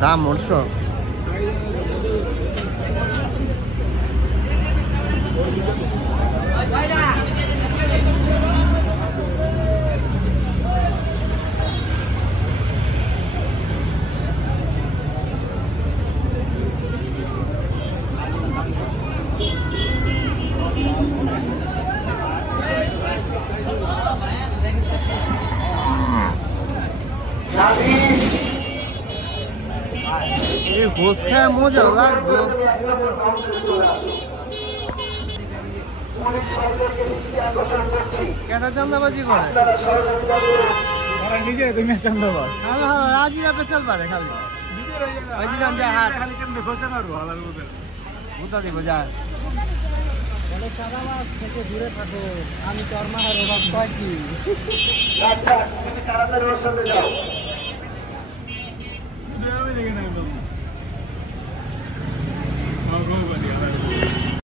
দাম উঠছো গোস খায় মজা লাগবে কেটা চান্দাবাজি করে নিজে তুমি চান্দাবাজ হ্যালো হ্যালো রাজিরা পেছাল পারে খালি রাজিরাম যা হাট খালি কেমনে খোঁজে মারবো হালার বুঝে বুঝা দিব যা চাঁদাবাজ থেকে দূরে থাকো আমি চরমাহার অভাব কয় কি আচ্ছা তুমি তাড়াতাড়ি ওর সাথে যাও